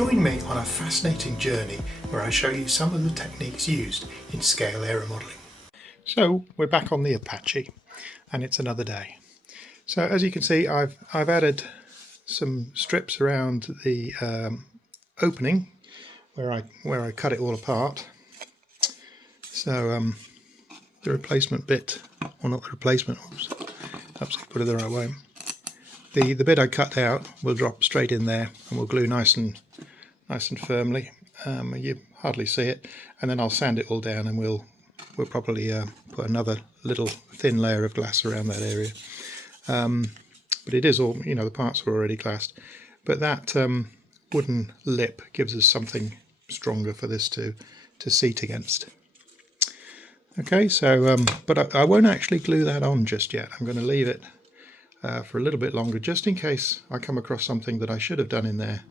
Join me on a fascinating journey where I show you some of the techniques used in scale aeromodelling. So we're back on the Apache and it's another day. So as you can see, I've added some strips around the opening where I cut it all apart. So the replacement bit, or not the replacement, absolutely put it the right way. The bit I cut out will drop straight in there and will glue nice and firmly. You hardly see it, and then I'll sand it all down, and we'll probably put another little thin layer of glass around that area. But it is all, you know, the parts are already glassed. But that wooden lip gives us something stronger for this to seat against. Okay, so but I won't actually glue that on just yet. I'm going to leave it for a little bit longer, just in case I come across something that I should have done in there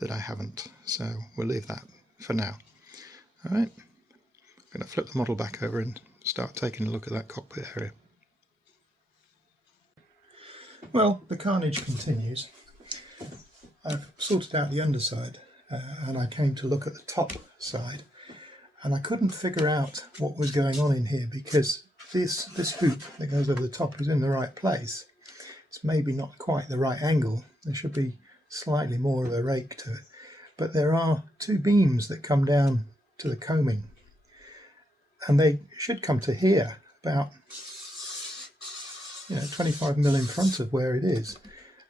that I haven't. So we'll leave that for now. All right, I'm going to flip the model back over and start taking a look at that cockpit area. Well, the carnage continues. I've sorted out the underside and I came to look at the top side, and I couldn't figure out what was going on in here because this hoop that goes over the top is in the right place. It's maybe not quite the right angle. There should be slightly more of a rake to it. But there are two beams that come down to the coaming, and they should come to here, about 25mm in front of where it is.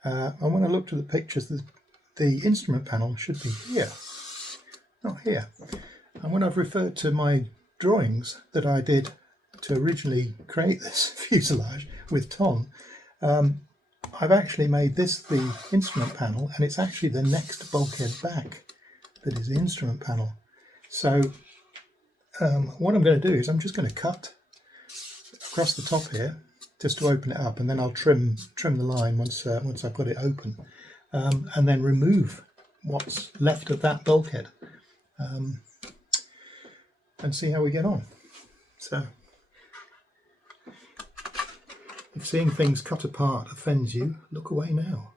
And when I looked at the pictures, the instrument panel should be here, not here. And when I've referred to my drawings that I did to originally create this fuselage with Ton, I've actually made this the instrument panel, and it's actually the next bulkhead back that is the instrument panel. So what I'm going to do is I'm just going to cut across the top here just to open it up, and then I'll trim the line once I've got it open, and then remove what's left of that bulkhead and see how we get on. So if seeing things cut apart offends you, look away now.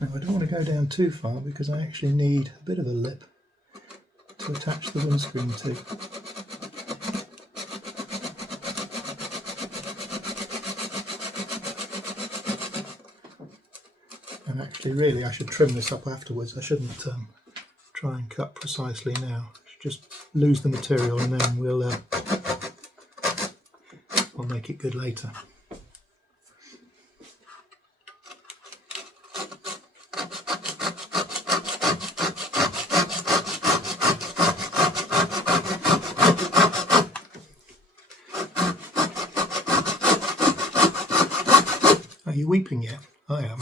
Now I don't want to go down too far because I actually need a bit of a lip to attach the windscreen to. And actually, really, I should trim this up afterwards. I shouldn't try and cut precisely now. I should just lose the material, and then we'll make it good later. Are you weeping yet? I am.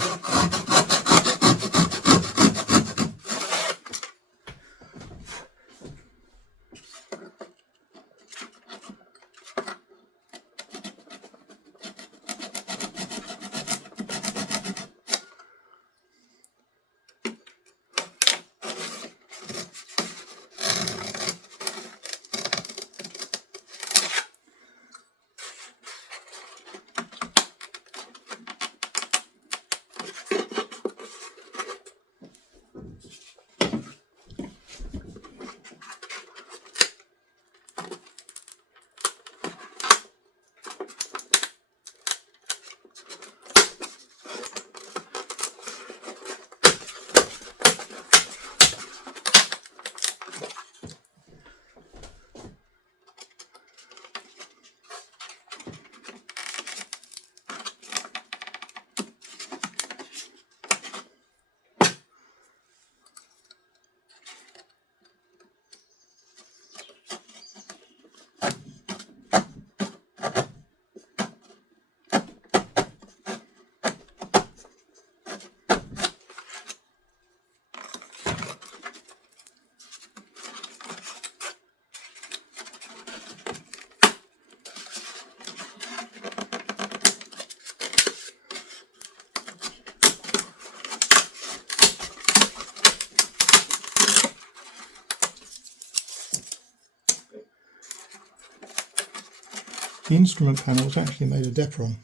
The instrument panel is actually made of Depron.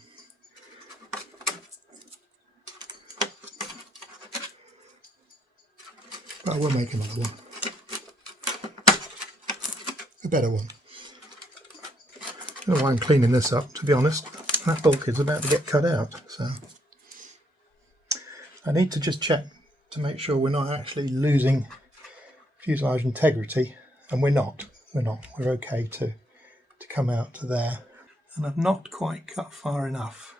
But I will make another one. A better one. I don't know why I'm cleaning this up, to be honest. That bulkhead's about to get cut out, so I need to just check to make sure we're not actually losing fuselage integrity, and we're not. We're okay to come out to there. And I've not quite cut far enough.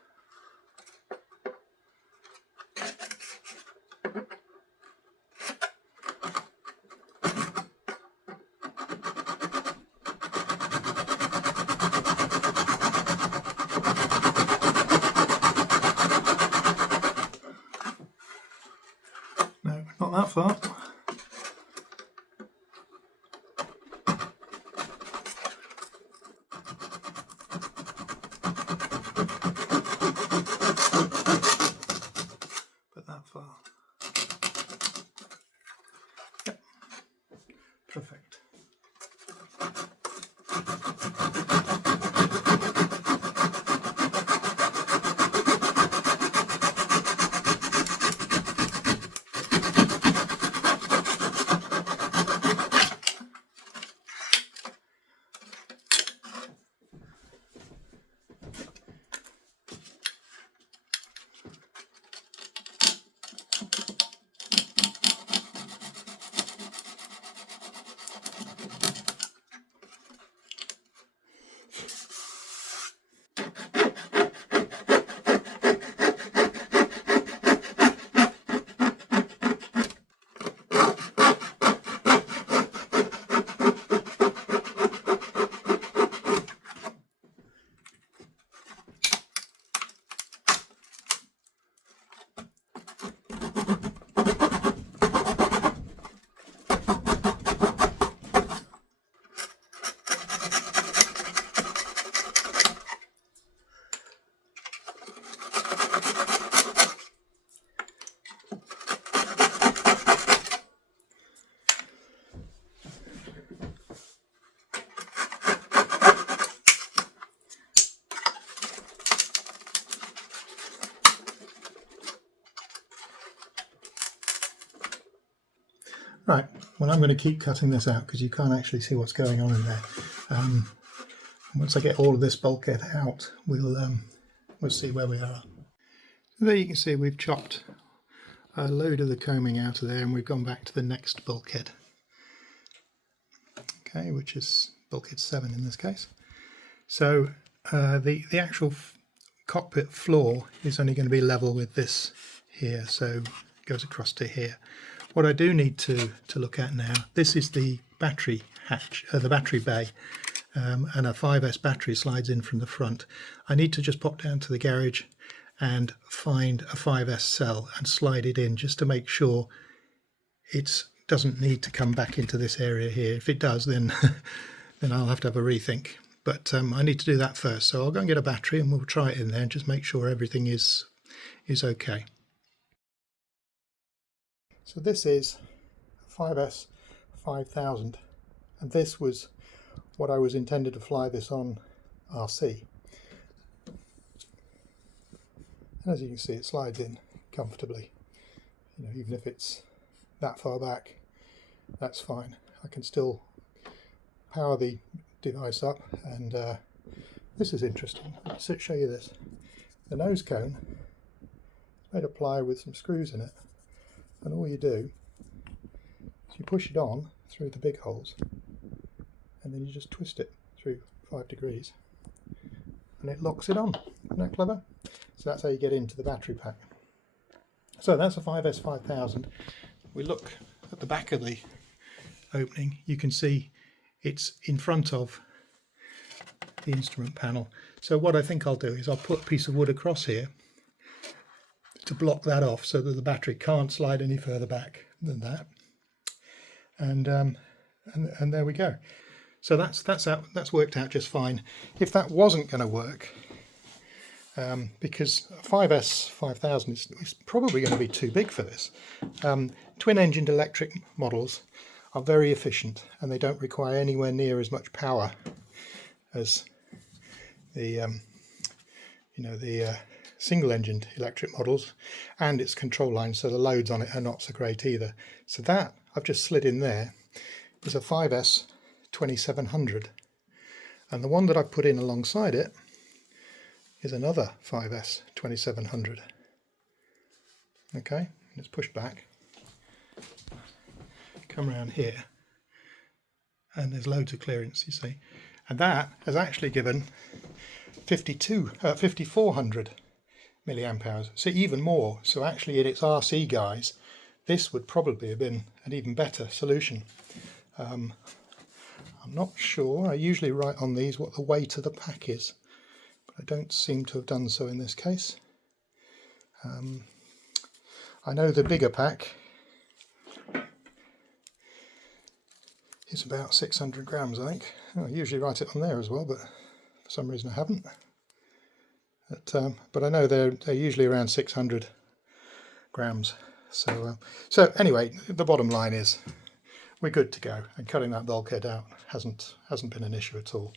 No, not that far. But that far. Yep. Perfect. Right, well, I'm going to keep cutting this out because you can't actually see what's going on in there. Once I get all of this bulkhead out, we'll see where we are. So there you can see we've chopped a load of the coaming out of there, and we've gone back to the next bulkhead. Okay, which is bulkhead 7 in this case. So the actual cockpit floor is only going to be level with this here, so it goes across to here. What I do need to look at now, this is the battery hatch, the battery bay, and a 5S battery slides in from the front. I need to just pop down to the garage and find a 5S cell and slide it in just to make sure it doesn't need to come back into this area here. If it does, then then I'll have to have a rethink. But I need to do that first, so I'll go and get a battery and we'll try it in there and just make sure everything is okay. So this is a 5S 5000, and this was what I was intended to fly this on RC. And as you can see, it slides in comfortably. You know, even if it's that far back, that's fine. I can still power the device up, and this is interesting. Let's show you this. The nose cone is made of ply with some screws in it, and all you do is you push it on through the big holes, and then you just twist it through 5 degrees, and it locks it on. Isn't that clever? So that's how you get into the battery pack. So that's a 5S 5000. We look at the back of the opening, you can see it's in front of the instrument panel. So what I think I'll do is I'll put a piece of wood across here to block that off so that the battery can't slide any further back than that. And there we go. So that's worked out just fine. If that wasn't going to work, because 5S 5000 is probably going to be too big for this. Twin-engined electric models are very efficient, and they don't require anywhere near as much power as the single-engined electric models, and its control line, so the loads on it are not so great either. So that I've just slid in there is a 5S 2700, and the one that I put in alongside it is another 5S 2700. Okay, let's push back, come around here, and there's loads of clearance, you see, and that has actually given 5400 milliamp hours, so even more. So actually in its RC guise, this would probably have been an even better solution. I'm not sure, I usually write on these what the weight of the pack is, but I don't seem to have done so in this case. I know the bigger pack is about 600 grams, I think. I usually write it on there as well, but for some reason I haven't. But I know they're usually around 600 grams. So anyway, the bottom line is we're good to go, and cutting that bulkhead out hasn't been an issue at all.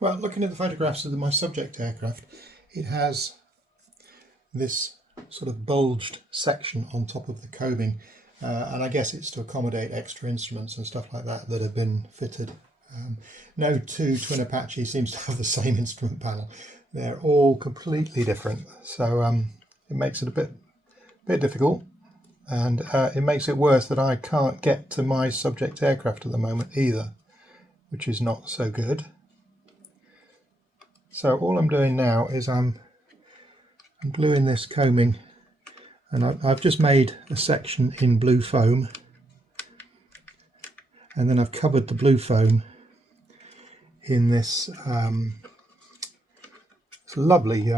Well, looking at the photographs of my subject aircraft, it has this sort of bulged section on top of the coaming, and I guess it's to accommodate extra instruments and stuff like that that have been fitted. No two twin Apache seems to have the same instrument panel. They're all completely different, so it makes it a bit difficult, and it makes it worse that I can't get to my subject aircraft at the moment either, which is not so good. So all I'm doing now is I'm gluing this coaming, and I've just made a section in blue foam, and then I've covered the blue foam in this lovely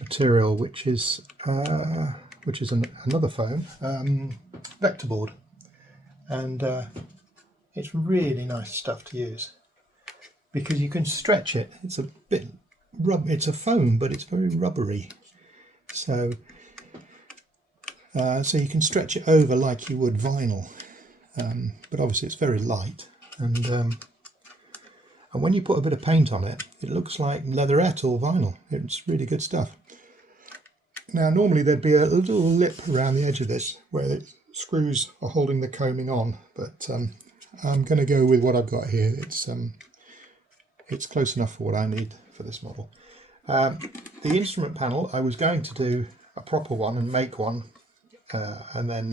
material, which is another foam, vector board, and it's really nice stuff to use because you can stretch it. It's a bit it's a foam, but it's very rubbery, so you can stretch it over like you would vinyl, but obviously it's very light, and when you put a bit of paint on it, it looks like leatherette or vinyl. It's really good stuff. Now normally there'd be a little lip around the edge of this where the screws are holding the coaming on, but I'm going to go with what I've got here. It's close enough for what I need for this model. The instrument panel, I was going to do a proper one and make one and then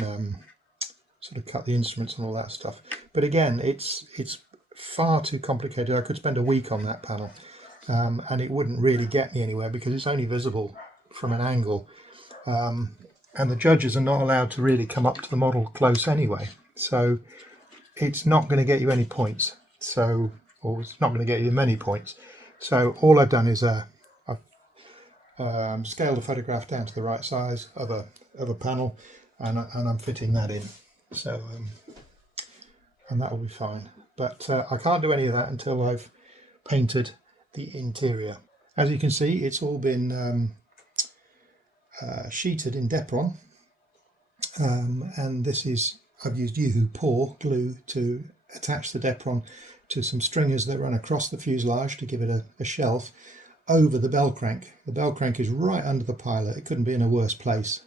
sort of cut the instruments and all that stuff. But again, it's far too complicated. I could spend a week on that panel and it wouldn't really get me anywhere because it's only visible from an angle. And the judges are not allowed to really come up to the model close anyway. So it's not going to get you any points. Or it's not going to get you many points. So all I've done is I've scaled the photograph down to the right size of a panel, and I'm fitting that in. So and that will be fine. But I can't do any of that until I've painted the interior. As you can see, it's all been sheeted in Depron, and this is, I've used Pour glue to attach the Depron to some stringers that run across the fuselage to give it a shelf over the bell crank. The bell crank is right under the pilot. It couldn't be in a worse place.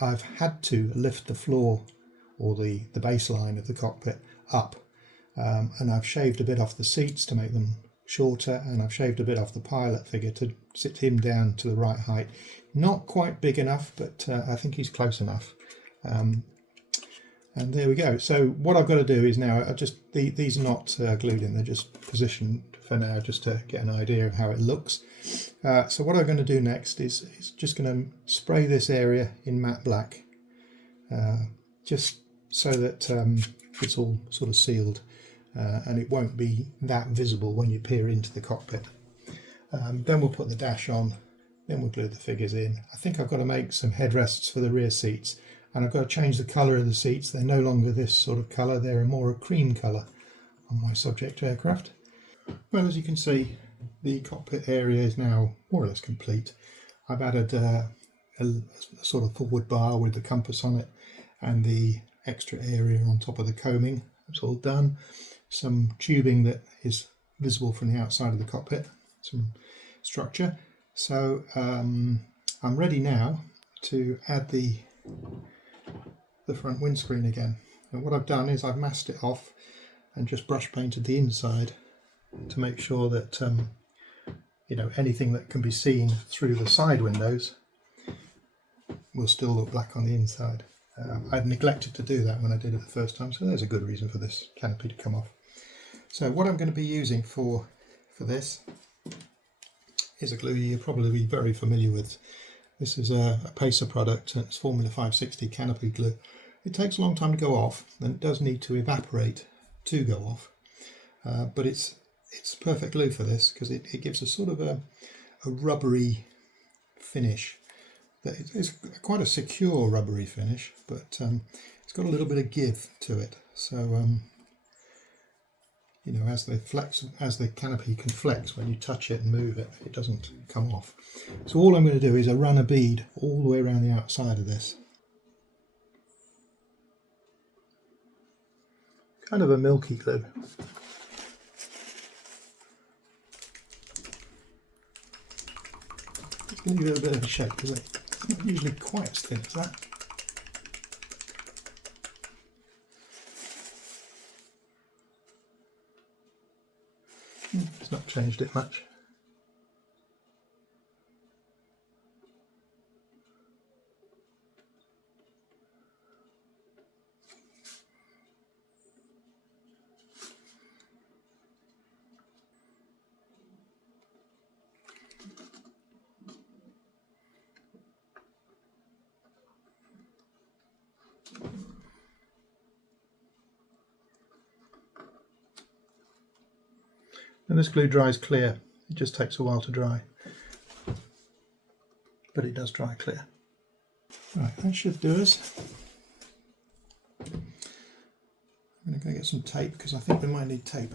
I've had to lift the floor or the baseline of the cockpit up, and I've shaved a bit off the seats to make them shorter, and I've shaved a bit off the pilot figure to sit him down to the right height. Not quite big enough, but I think he's close enough. And there we go. So what I've got to do is now, these are not glued in, they're just positioned for now just to get an idea of how it looks. So what I'm going to do next is just going to spray this area in matte black, just so that it's all sort of sealed and it won't be that visible when you peer into the cockpit. Then we'll put the dash on, then we'll glue the figures in. I think I've got to make some headrests for the rear seats, and I've got to change the colour of the seats. They're no longer this sort of colour, they're more a cream colour on my subject aircraft. Well, as you can see, the cockpit area is now more or less complete. I've added a sort of forward bar with the compass on it and the extra area on top of the coaming. It's all done. Some tubing that is visible from the outside of the cockpit, some structure. So I'm ready now to add the front windscreen again. And what I've done is I've masked it off and just brush painted the inside to make sure that you know, anything that can be seen through the side windows will still look black on the inside. I'd neglected to do that when I did it the first time, so there's a good reason for this canopy to come off. So what I'm going to be using for this is a glue you'll probably be very familiar with. This is a Pacer product, and it's Formula 560 canopy glue. It takes a long time to go off, and it does need to evaporate to go off, but it's perfect glue for this because it gives a sort of a rubbery finish. It's quite a secure rubbery finish, but it's got a little bit of give to it. So you know, as the canopy can flex when you touch it and move it, it doesn't come off. So all I'm going to do is I run a bead all the way around the outside of this. Kind of a milky glue. It's going to give it a bit of a shape, isn't it? It's not usually quite as thin as that. It's not changed it much. And this glue dries clear. It just takes a while to dry, but it does dry clear. Right, that should do us. I'm going to go get some tape because I think we might need tape.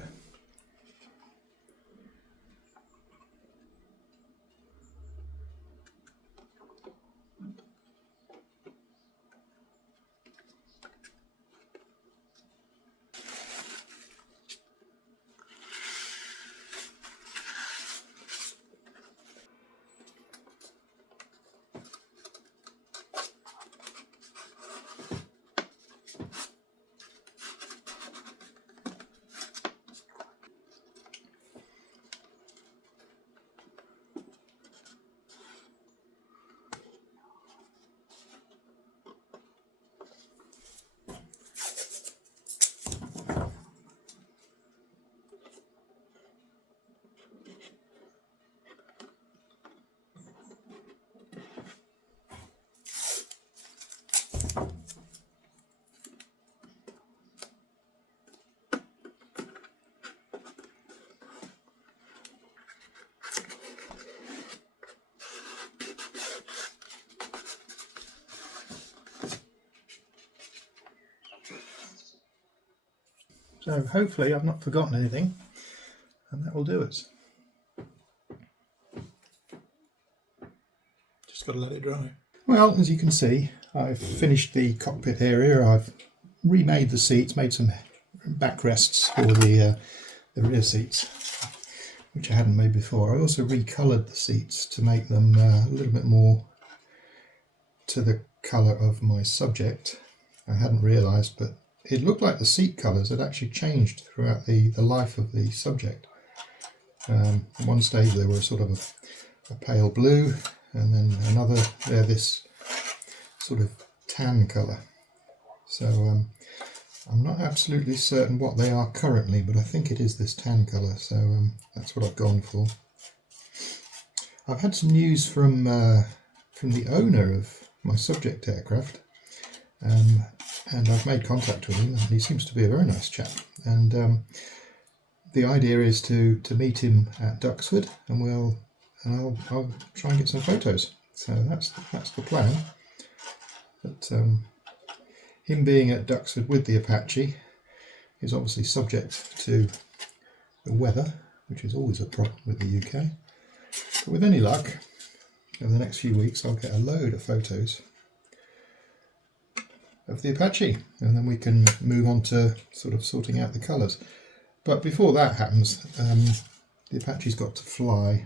So hopefully I've not forgotten anything, and that will do us. Just got to let it dry. Well, as you can see, I've finished the cockpit area. I've remade the seats, made some backrests for the rear seats, which I hadn't made before. I also recoloured the seats to make them a little bit more to the colour of my subject. I hadn't realised, but it looked like the seat colours had actually changed throughout the life of the subject. At one stage they were sort of a pale blue, and then another they're this sort of tan colour. So I'm not absolutely certain what they are currently, but I think it is this tan colour, so that's what I've gone for. I've had some news from the owner of my subject aircraft, and I've made contact with him, and he seems to be a very nice chap. And the idea is to meet him at Duxford, and I'll try and get some photos. So that's the plan. But him being at Duxford with the Apache is obviously subject to the weather, which is always a problem with the UK. But with any luck, over the next few weeks I'll get a load of photos of the Apache, and then we can move on to sort of sorting out the colours. But before that happens, the Apache's got to fly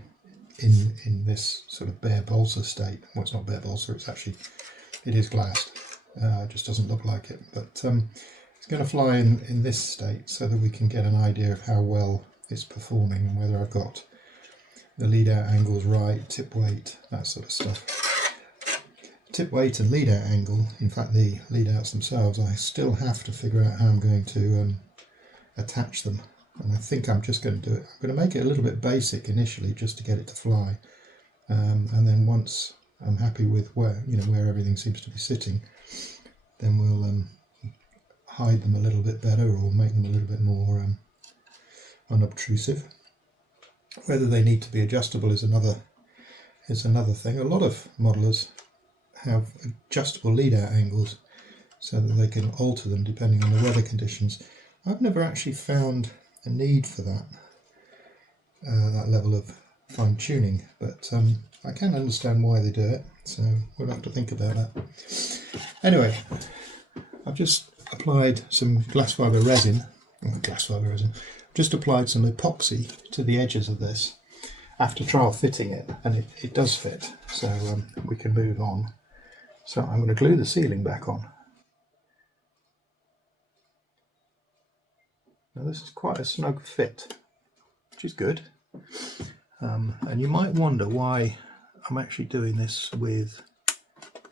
in this sort of bare balsa state. Well, it's not bare balsa, it is glassed. It just doesn't look like it, but it's going to fly in this state so that we can get an idea of how well it's performing and whether I've got the lead out angles right, tip weight, that sort of stuff. Tip weight and lead out angle, in fact the lead outs themselves, I still have to figure out how I'm going to attach them, and I think I'm just going to do it. I'm going to make it a little bit basic initially just to get it to fly, and then once I'm happy with where everything seems to be sitting, then we'll hide them a little bit better or make them a little bit more unobtrusive. Whether they need to be adjustable is another thing. A lot of modelers have adjustable lead out angles so that they can alter them depending on the weather conditions. I've never actually found a need for that level of fine tuning, but I can understand why they do it, so we'll have to think about that. Anyway, I've just applied some glass fibre resin, just applied some epoxy to the edges of this after trial fitting it, and it does fit, so we can move on. So I'm going to glue the ceiling back on. Now this is quite a snug fit, which is good. And you might wonder why I'm actually doing this with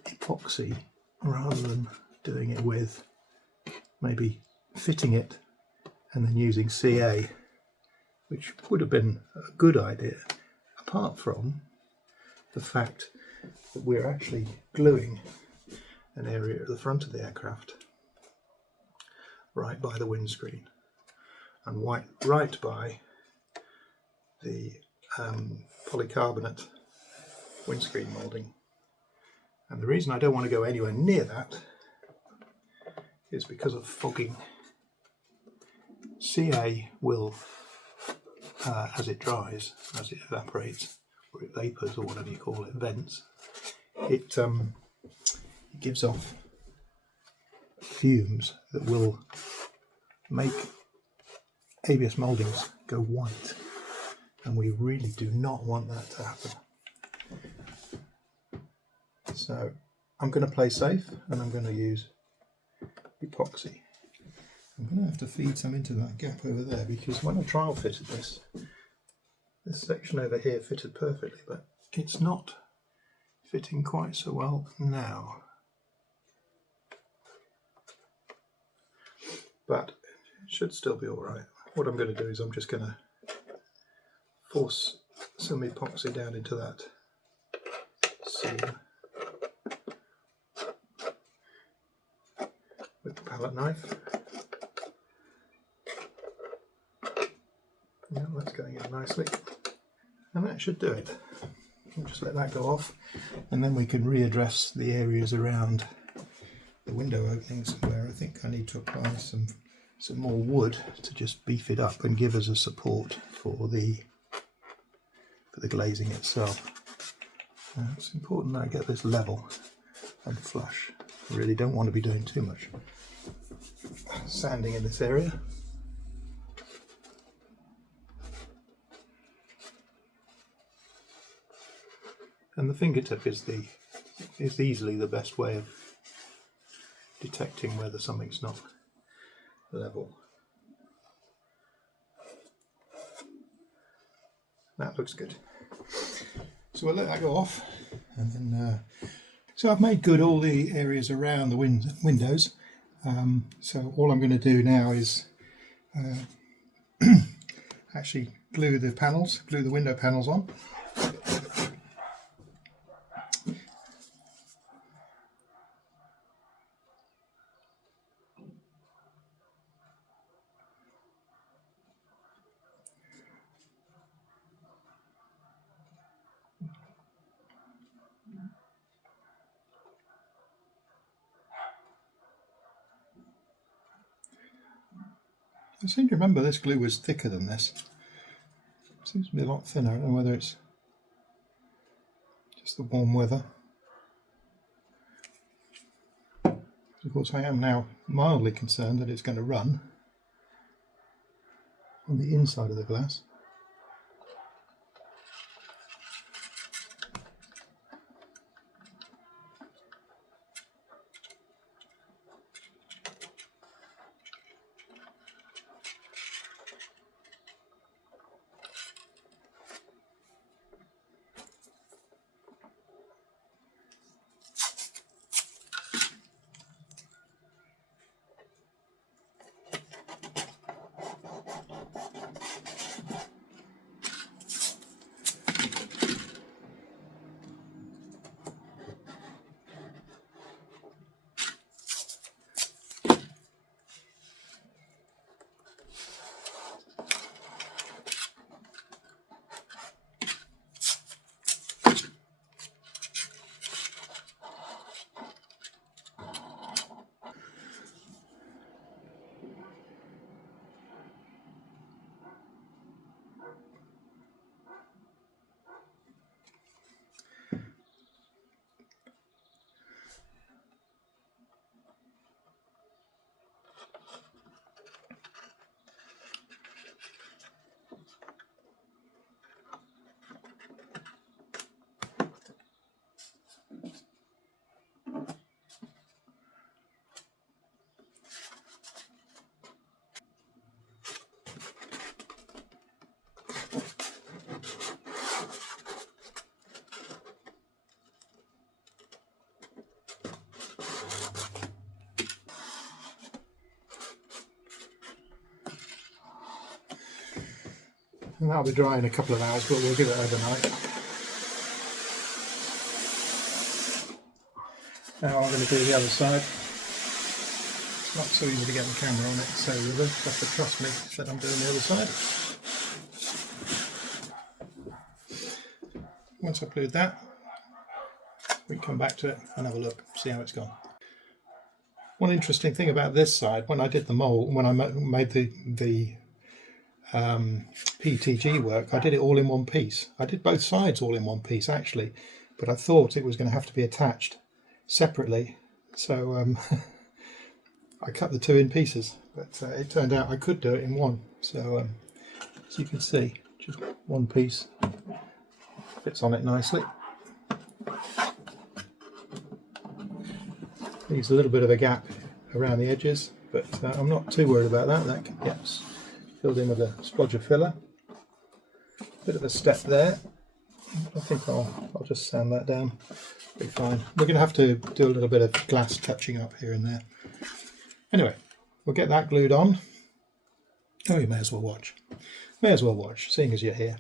epoxy rather than doing it with maybe fitting it and then using CA, which would have been a good idea, apart from the fact that we're actually gluing an area at the front of the aircraft right by the windscreen and right by the polycarbonate windscreen moulding. And the reason I don't want to go anywhere near that is because of fogging. CA will, as it dries, as it evaporates, or it vapours, or whatever you call it, vents, it gives off fumes that will make ABS mouldings go white, and we really do not want that to happen. So I'm going to play safe, and I'm going to use epoxy. I'm going to have to feed some into that gap over there, because when I trial fitted this section over here fitted perfectly, but it's not fitting quite so well now. But it should still be alright. What I'm going to do is I'm just going to force some epoxy down into that seam with the palette knife. Yeah, that's going in nicely, and that should do it. We'll just let that go off, and then we can readdress the areas around the window openings where I think I need to apply some some more wood to just beef it up and give us a support for the glazing itself. It's important that I get this level and flush. I really don't want to be doing too much sanding in this area. And the fingertip is easily the best way of detecting whether something's not level. That looks good. So we'll let that go off, and then so I've made good all the areas around the windows. So all I'm going to do now is actually glue the window panels on. I seem to remember this glue was thicker than this. It seems to be a lot thinner. I don't know whether it's just the warm weather. Of course, I am now mildly concerned that it's going to run on the inside of the glass. And that'll be dry in a couple of hours, but we'll give it overnight. Now I'm going to do the other side. It's not so easy to get the camera on it, so you'll just have to trust me that I'm doing the other side. Once I've glued that, we can come back to it and have a look, see how it's gone. One interesting thing about this side, when I did the mold, when I made the PTG work, I did it all in one piece. I did both sides all in one piece actually, but I thought it was going to have to be attached separately, so I cut the two in pieces, but it turned out I could do it in one. So as you can see, just one piece fits on it nicely. Leaves a little bit of a gap around the edges, but I'm not too worried about that. That gets filled in with a splodge of filler. Bit of a step there. I think I'll just sand that down. Be fine. We're going to have to do a little bit of glass touching up here and there. Anyway, we'll get that glued on. Oh, you may as well watch. May as well watch, seeing as you're here.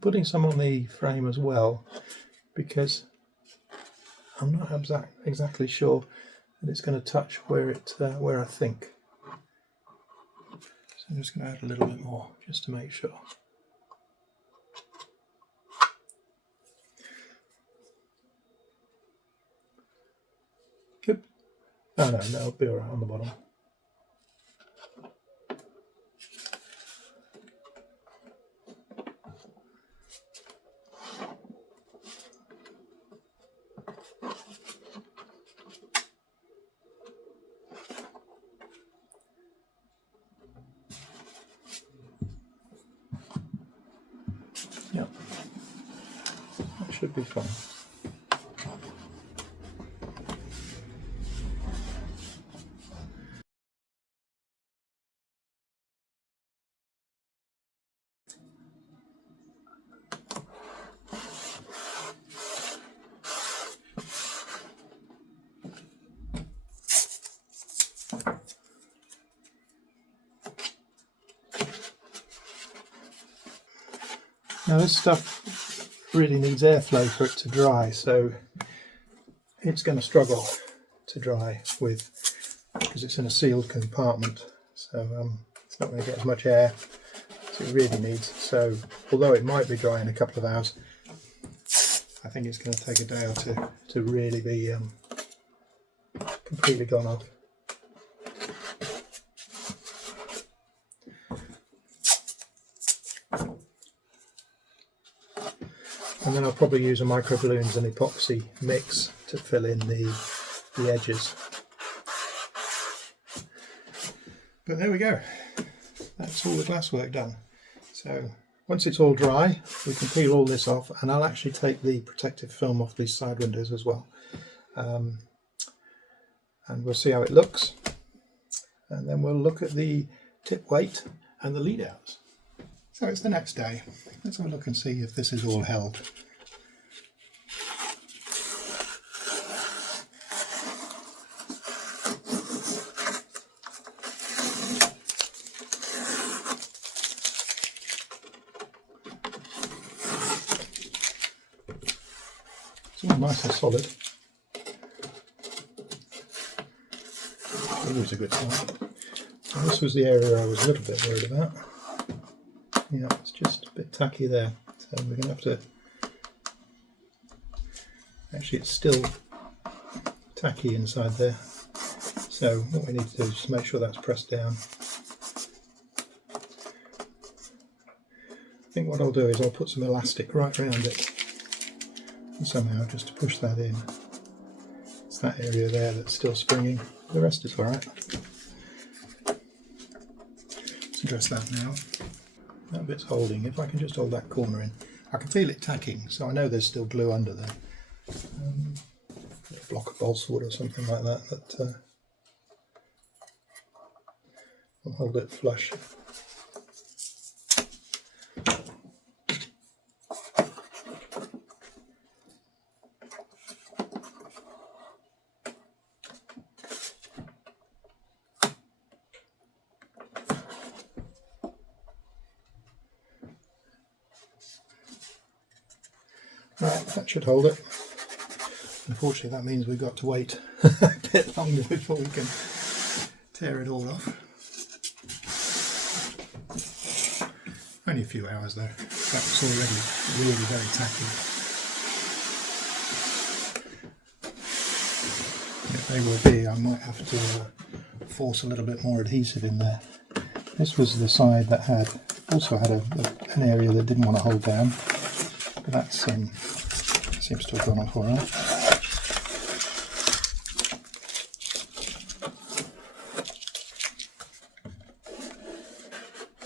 putting some on the frame as well, because I'm not exactly sure that it's going to touch where I think. So I'm just going to add a little bit more just to make sure. Good. Oh no, it'll be alright on the bottom. Yep, that should be fine. Now this stuff really needs airflow for it to dry, so it's going to struggle to dry because it's in a sealed compartment, so it's not going to get as much air as it really needs. So although it might be dry in a couple of hours, I think it's going to take a day or two to really be completely gone off. And then I'll probably use a microballoons and epoxy mix to fill in the edges. But there we go. That's all the glasswork done. So once it's all dry, we can peel all this off, and I'll actually take the protective film off these side windows as well. And we'll see how it looks. And then we'll look at the tip weight and the lead outs. So it's the next day. Let's have a look and see if this is all held. It's all nice and solid. Always a good sign. And this was the area I was a little bit worried about. Yeah, it's just a bit tacky there, so we're going to have to... Actually, it's still tacky inside there, so what we need to do is just make sure that's pressed down. I think what I'll do is I'll put some elastic right around it, and somehow just to push that in. It's that area there that's still springing, the rest is alright. Let's address that now. That bit's holding. If I can just hold that corner in, I can feel it tacking, so I know there's still glue under there. A block of balsa wood or something like that, but I'll hold it flush. Right, that should hold it. Unfortunately, that means we've got to wait a bit longer before we can tear it all off. Only a few hours though. That's already really very tacky. If they will be, I might have to force a little bit more adhesive in there. This was the side that also had an area that didn't want to hold down. But that seems to have gone off alright.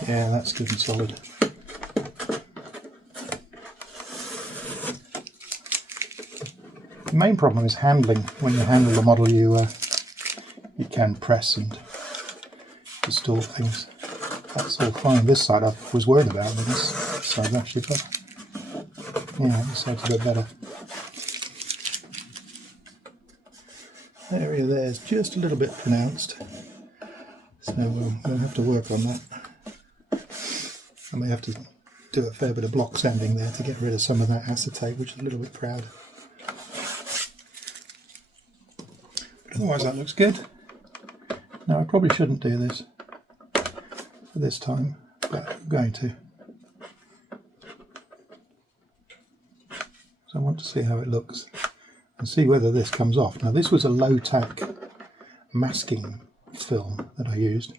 Yeah, that's good and solid. The main problem is handling. When you handle the model, you can press and distort things. That's all fine. This side I was worried about, but this side's actually fine. Yeah, this side's a bit better. That area there is just a little bit pronounced, so we'll have to work on that. I may have to do a fair bit of block sanding there to get rid of some of that acetate, which is a little bit proud. But otherwise that looks good. Now I probably shouldn't do this for this time, but I'm going to. So I want to see how it looks and see whether this comes off. Now this was a low tack masking film that I used,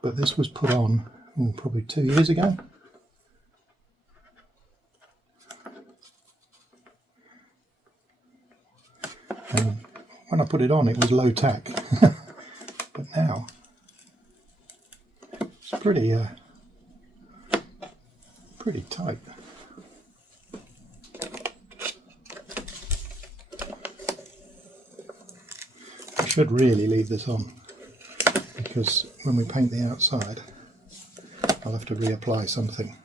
but this was put on probably 2 years ago. And when I put it on it was low tack, but now it's pretty tight. I should really leave this on, because when we paint the outside I'll have to reapply something.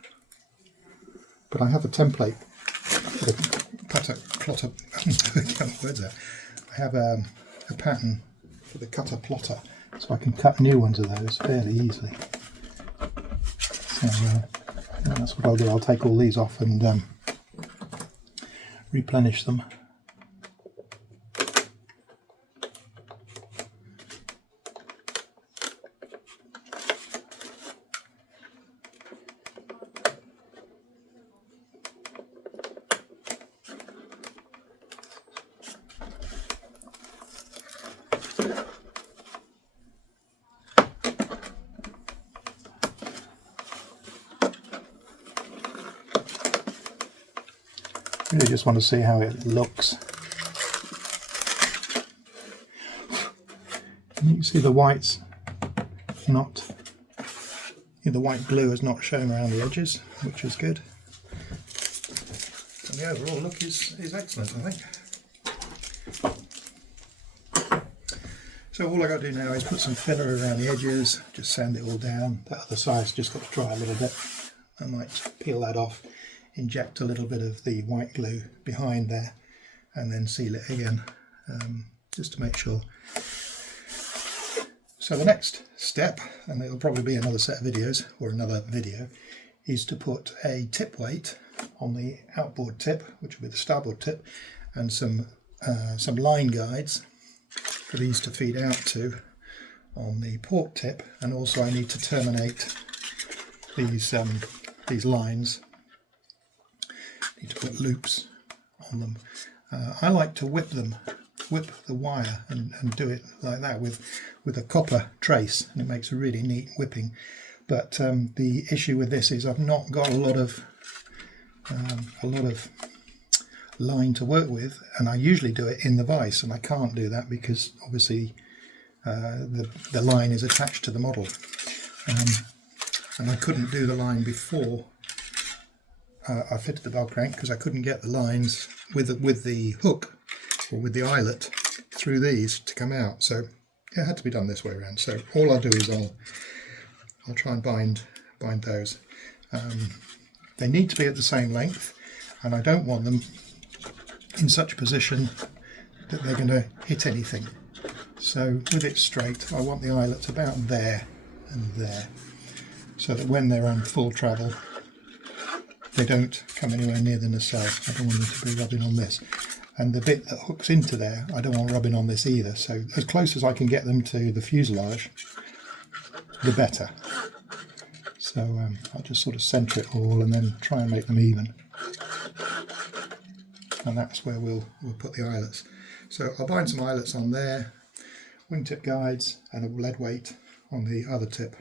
But I have a template for the cutter plotter. I have a pattern for the cutter plotter, so I can cut new ones of those fairly easily. So that's what I'll do. I'll take all these off and replenish them. Really just want to see how it looks. And you can see the whites not, the white glue is not showing around the edges, which is good. And the overall look is excellent, I think. So all I got to do now is put some filler around the edges, just sand it all down. That other side's just got to dry a little bit. I might peel that off, inject a little bit of the white glue behind there and then seal it again, just to make sure. So the next step, and it'll probably be another set of videos or another video, is to put a tip weight on the outboard tip, which will be the starboard tip, and some line guides for these to feed out to on the port tip. And also I need to terminate these lines. Need to put loops on them. I like to whip the wire and do it like that with a copper trace, and it makes a really neat whipping. But the issue with this is I've not got a lot of line to work with, and I usually do it in the vise, and I can't do that because obviously the line is attached to the model, and I couldn't do the line before I fitted the bell crank, because I couldn't get the lines with the hook or with the eyelet through these to come out. So yeah, it had to be done this way around. So all I'll do is I'll try and bind those. They need to be at the same length, and I don't want them in such a position that they're going to hit anything. So with it straight, I want the eyelets about there and there, so that when they're on full travel they don't come anywhere near the nacelle. I don't want them to be rubbing on this. And the bit that hooks into there, I don't want rubbing on this either. So as close as I can get them to the fuselage, the better. So I'll just sort of centre it all and then try and make them even. And that's where we'll put the eyelets. So I'll bind some eyelets on there, wingtip guides and a lead weight on the other tip,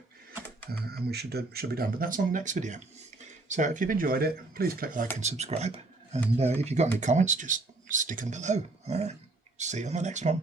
and we should be done. But that's on the next video. So if you've enjoyed it, please click like and subscribe. And if you've got any comments, just stick them below. All right. See you on the next one.